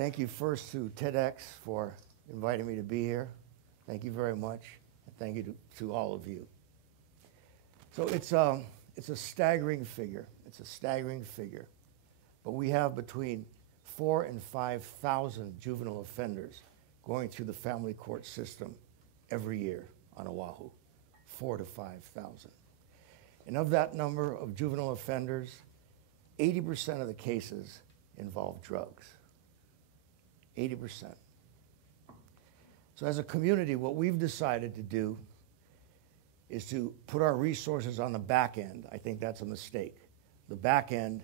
Thank you first to TEDx for inviting me to be here. Thank you very much. And thank you to all of you. So it's a staggering figure. It's a staggering figure. But we have between 4,000 and 5,000 juvenile offenders going through the family court system every year on Oahu. 4,000 to 5,000. And of that number of juvenile offenders, 80% of the cases involve drugs. 80%. So as a community, what we've decided to do is to put our resources on the back end. I think that's a mistake. The back end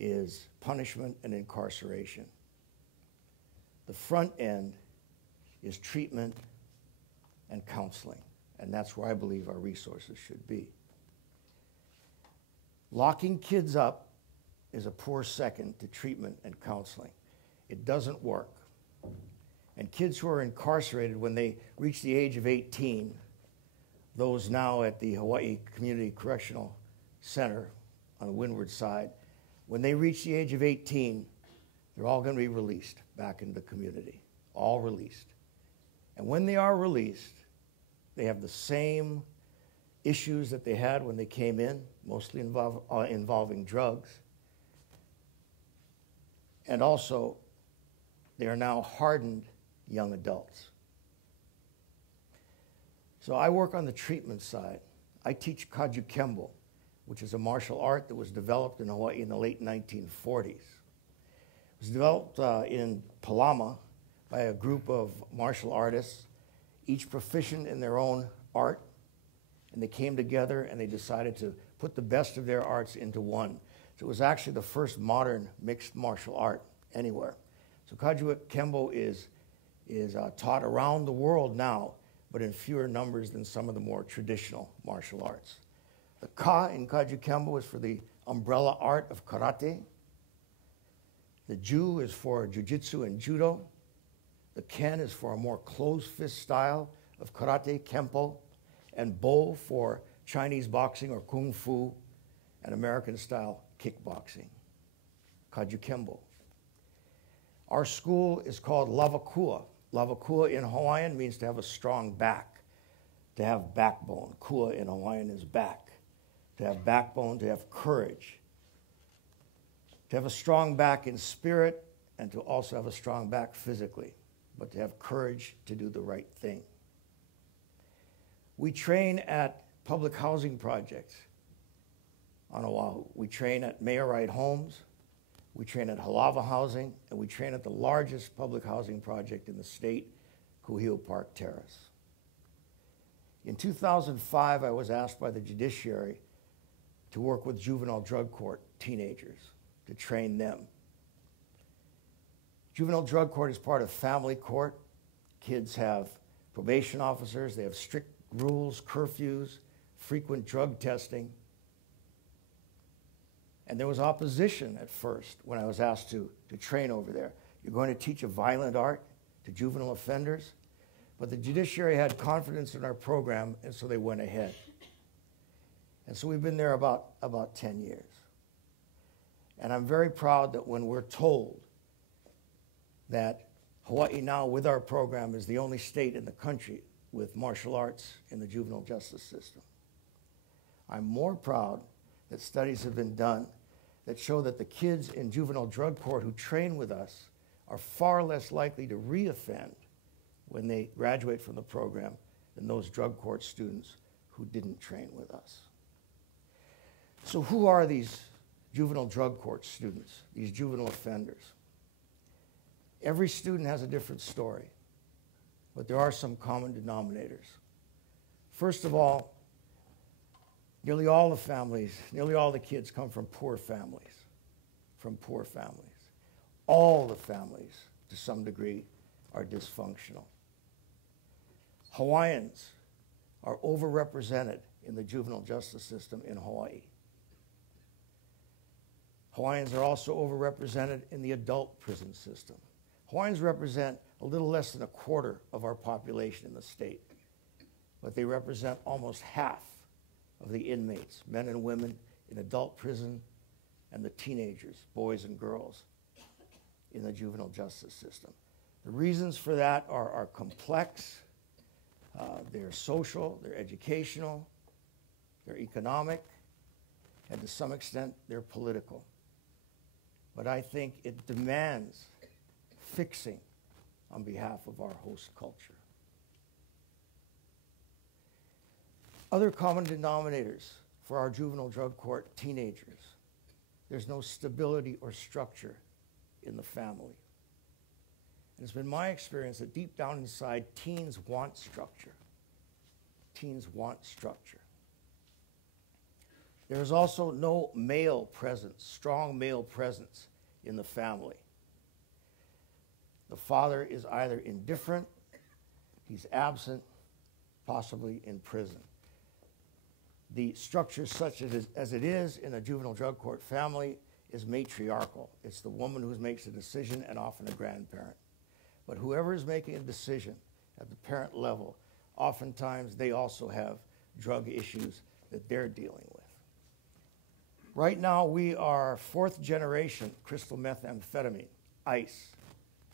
is punishment and incarceration. The front end is treatment and counseling, and that's where I believe our resources should be. Locking kids up is a poor second to treatment and counseling. It doesn't work. And kids who are incarcerated when they reach the age of 18, those now at the Hawaii Community Correctional Center on the windward side, when they reach the age of 18, they're all going to be released back into the community, all released. And when they are released, they have the same issues that they had when they came in, mostly involving drugs. And also, they are now hardened young adults. So I work on the treatment side. I teach Kaju Kembo, which is a martial art that was developed in Hawaii in the late 1940s. It was developed in Palama by a group of martial artists, each proficient in their own art, and they came together and they decided to put the best of their arts into one. So it was actually the first modern mixed martial art anywhere. So Kaju Kembo is taught around the world now, but in fewer numbers than some of the more traditional martial arts. The Ka in Kaju Kembo is for the umbrella art of karate. The Ju is for jiu-jitsu and judo. The Ken is for a more closed fist style of karate, kempo, and Bo for Chinese boxing or kung fu and American style kickboxing. Kaju Kembo. Our school is called Lavakua. Lavakua in Hawaiian means to have a strong back, to have backbone. Kua in Hawaiian is back. To have backbone, to have courage. To have a strong back in spirit and to also have a strong back physically, but to have courage to do the right thing. We train at public housing projects on Oahu. We train at Mayorite Homes. We train at Halava Housing, and we train at the largest public housing project in the state, Kuhio Park Terrace. In 2005, I was asked by the judiciary to work with Juvenile Drug Court teenagers, to train them. Juvenile Drug Court is part of family court. Kids have probation officers, they have strict rules, curfews, frequent drug testing. And there was opposition at first when I was asked to train over there. You're going to teach a violent art to juvenile offenders? But the judiciary had confidence in our program, and so they went ahead. And so we've been there about 10 years. And I'm very proud that when we're told that Hawaii now, with our program, is the only state in the country with martial arts in the juvenile justice system. I'm more proud that studies have been done that show that the kids in juvenile drug court who train with us are far less likely to reoffend when they graduate from the program than those drug court students who didn't train with us. So who are these juvenile drug court students, these juvenile offenders? Every student has a different story, but there are some common denominators. First of all, nearly all the families, nearly all the kids come from poor families, All the families, to some degree, are dysfunctional. Hawaiians are overrepresented in the juvenile justice system in Hawaii. Hawaiians are also overrepresented in the adult prison system. Hawaiians represent a little less than a quarter of our population in the state, but they represent almost half of the inmates, men and women in adult prison, and the teenagers, boys and girls, in the juvenile justice system. The reasons for that are complex. They're social, they're educational, they're economic, and to some extent, they're political. But I think it demands fixing on behalf of our host culture. Other common denominators for our juvenile drug court teenagers: there's no stability or structure in the family. And it's been my experience that deep down inside, teens want structure. Teens want structure. There is also no male presence, strong male presence in the family. The father is either indifferent, he's absent, possibly in prison. The structure such as it is in a juvenile drug court family is matriarchal. It's the woman who makes a decision and often a grandparent. But whoever is making a decision at the parent level, oftentimes they also have drug issues that they're dealing with. Right now, we are fourth generation crystal methamphetamine, ICE,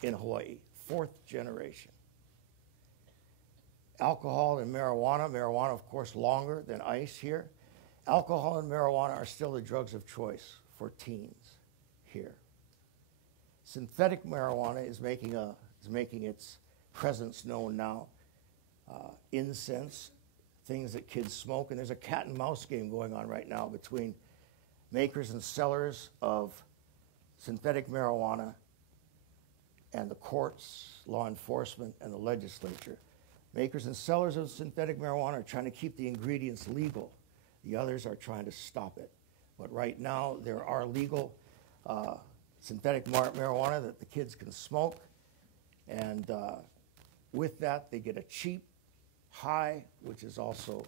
in Hawaii. Fourth generation. Alcohol and marijuana. Marijuana, of course, longer than ICE here. Alcohol and marijuana are still the drugs of choice for teens here. Synthetic marijuana is making its presence known now. Incense, things that kids smoke, and there's a cat and mouse game going on right now between makers and sellers of synthetic marijuana and the courts, law enforcement, and the legislature. Makers and sellers of synthetic marijuana are trying to keep the ingredients legal. The others are trying to stop it. But right now, there are legal synthetic marijuana that the kids can smoke, and with that, they get a cheap high, which is also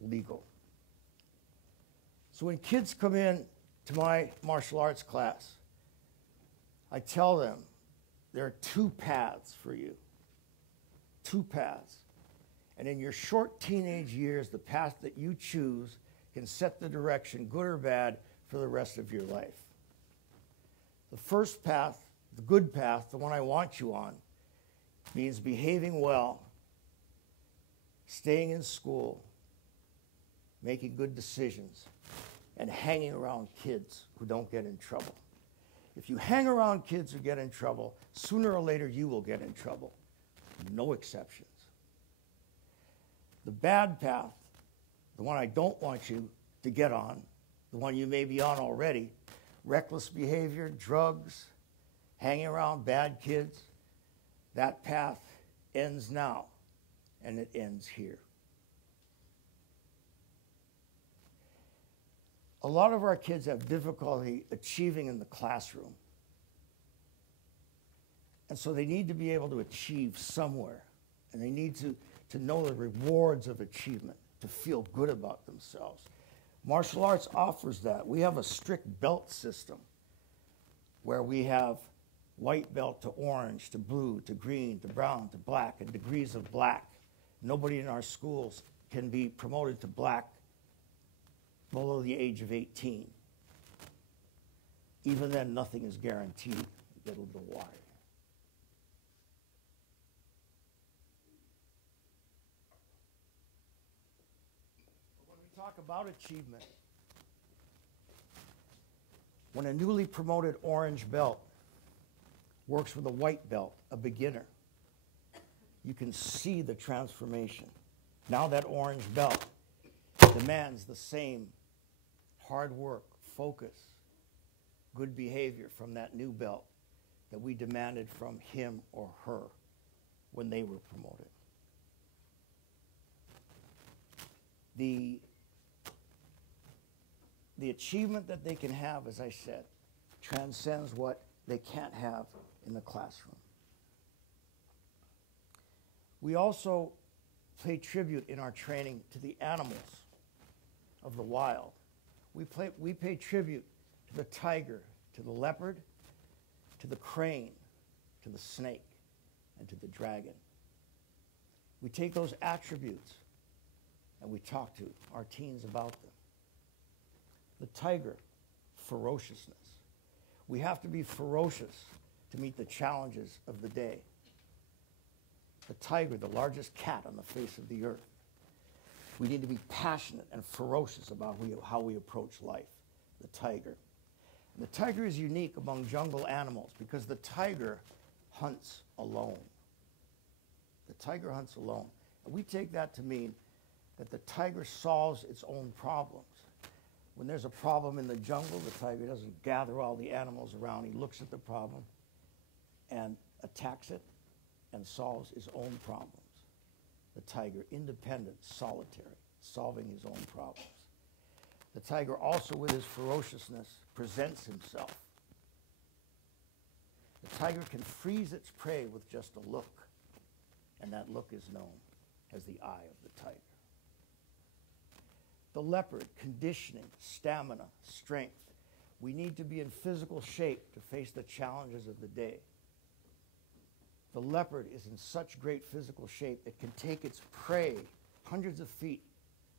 legal. So when kids come in to my martial arts class, I tell them there are two paths for you. Two paths. And in your short teenage years, the path that you choose can set the direction, good or bad, for the rest of your life. The first path, the good path, the one I want you on, means behaving well, staying in school, making good decisions, and hanging around kids who don't get in trouble. If you hang around kids who get in trouble, sooner or later you will get in trouble. No exceptions. The bad path, the one I don't want you to get on, the one you may be on already, reckless behavior, drugs, hanging around bad kids, that path ends now, and it ends here. A lot of our kids have difficulty achieving in the classroom. And so they need to be able to achieve somewhere. And they need to know the rewards of achievement, to feel good about themselves. Martial arts offers that. We have a strict belt system where we have white belt to orange, to blue, to green, to brown, to black, and degrees of black. Nobody in our schools can be promoted to black below the age of 18. Even then, nothing is guaranteed. Get a little water. When we talk about achievement, when a newly promoted orange belt works with a white belt, a beginner, you can see the transformation. Now that orange belt demands the same hard work, focus, good behavior from that new belt that we demanded from him or her when they were promoted. The achievement that they can have, as I said, transcends what they can't have in the classroom. We also pay tribute in our training to the animals of the wild. We pay tribute to the tiger, to the leopard, to the crane, to the snake, and to the dragon. We take those attributes and we talk to our teens about them. The tiger, ferociousness. We have to be ferocious to meet the challenges of the day. The tiger, the largest cat on the face of the earth. We need to be passionate and ferocious about how we approach life. The tiger. And the tiger is unique among jungle animals because the tiger hunts alone. The tiger hunts alone. And we take that to mean that the tiger solves its own problems. When there's a problem in the jungle, the tiger doesn't gather all the animals around. He looks at the problem and attacks it and solves his own problems. The tiger, independent, solitary, solving his own problems. The tiger also, with his ferociousness, presents himself. The tiger can freeze its prey with just a look, and that look is known as the eye of the tiger. The leopard, conditioning, stamina, strength. We need to be in physical shape to face the challenges of the day. The leopard is in such great physical shape it can take its prey hundreds of feet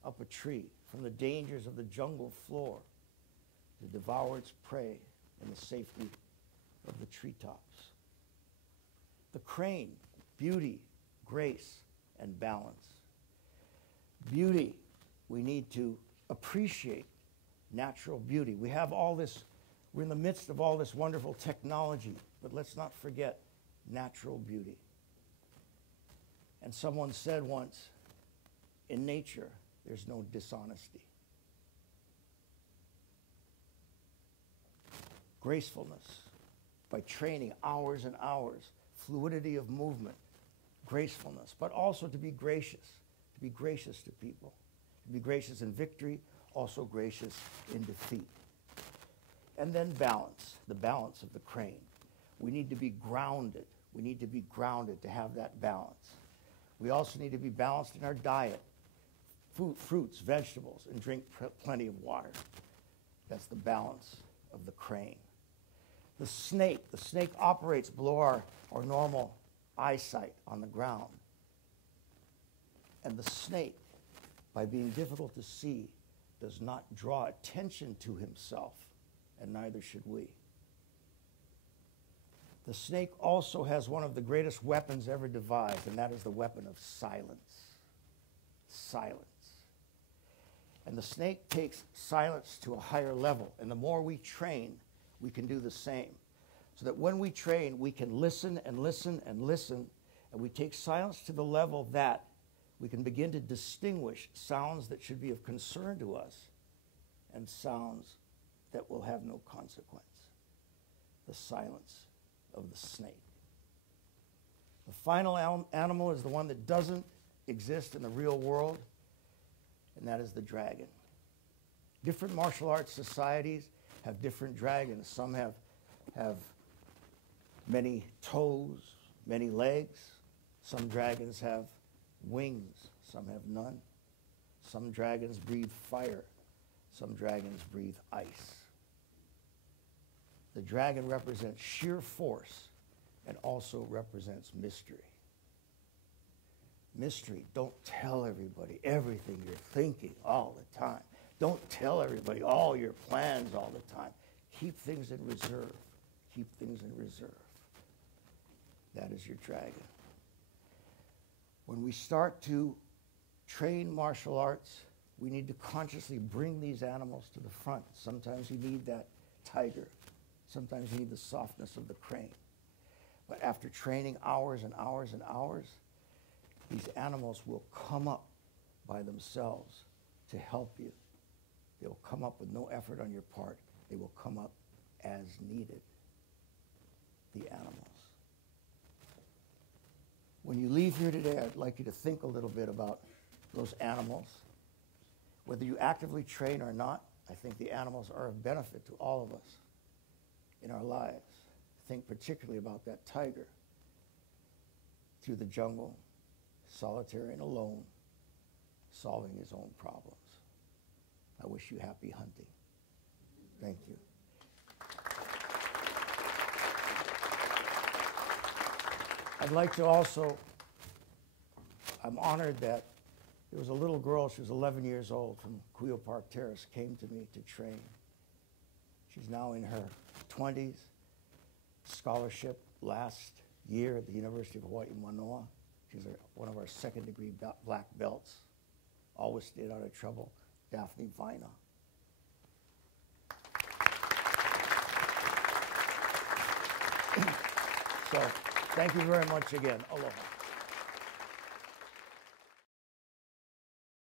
up a tree from the dangers of the jungle floor to devour its prey in the safety of the treetops. The crane, beauty, grace, and balance. Beauty, we need to appreciate natural beauty. We have all this, we're in the midst of all this wonderful technology, but let's not forget natural beauty. And someone said once, in nature, there's no dishonesty. Gracefulness, by training hours and hours, fluidity of movement, gracefulness, but also to be gracious to people, to be gracious in victory, also gracious in defeat. And then balance, the balance of the crane. We need to be grounded. We need to be grounded to have that balance. We also need to be balanced in our diet, fruits, vegetables, and drink plenty of water. That's the balance of the crane. The snake operates below our normal eyesight on the ground. And the snake, by being difficult to see, does not draw attention to himself, and neither should we. The snake also has one of the greatest weapons ever devised, and that is the weapon of silence. Silence. And the snake takes silence to a higher level, and the more we train, we can do the same. So that when we train, we can listen and listen and listen, and we take silence to the level that we can begin to distinguish sounds that should be of concern to us and sounds that will have no consequence. The silence of the snake. The final animal is the one that doesn't exist in the real world, and that is the dragon. Different martial arts societies have different dragons. Some have many toes, many legs. Some dragons have wings. Some have none. Some dragons breathe fire. Some dragons breathe ice. The dragon represents sheer force and also represents mystery. Mystery, don't tell everybody everything you're thinking all the time. Don't tell everybody all your plans all the time. Keep things in reserve. Keep things in reserve. That is your dragon. When we start to train martial arts, we need to consciously bring these animals to the front. Sometimes you need that tiger. Sometimes you need the softness of the crane. But after training hours and hours and hours, these animals will come up by themselves to help you. They will come up with no effort on your part. They will come up as needed, the animals. When you leave here today, I'd like you to think a little bit about those animals. Whether you actively train or not, I think the animals are of benefit to all of us in our lives. Think particularly about that tiger through the jungle, solitary and alone, solving his own problems. I wish you happy hunting. Thank you. I'd like to also, I'm honored that there was a little girl, she was 11 years old, from Cuyo Park Terrace, came to me to train. She's now in her 20s. scholarship last year at the University of Hawaii, Manoa. She's one of our second-degree black belts. Always stayed out of trouble. Daphne Vina. So, thank you very much again. Aloha.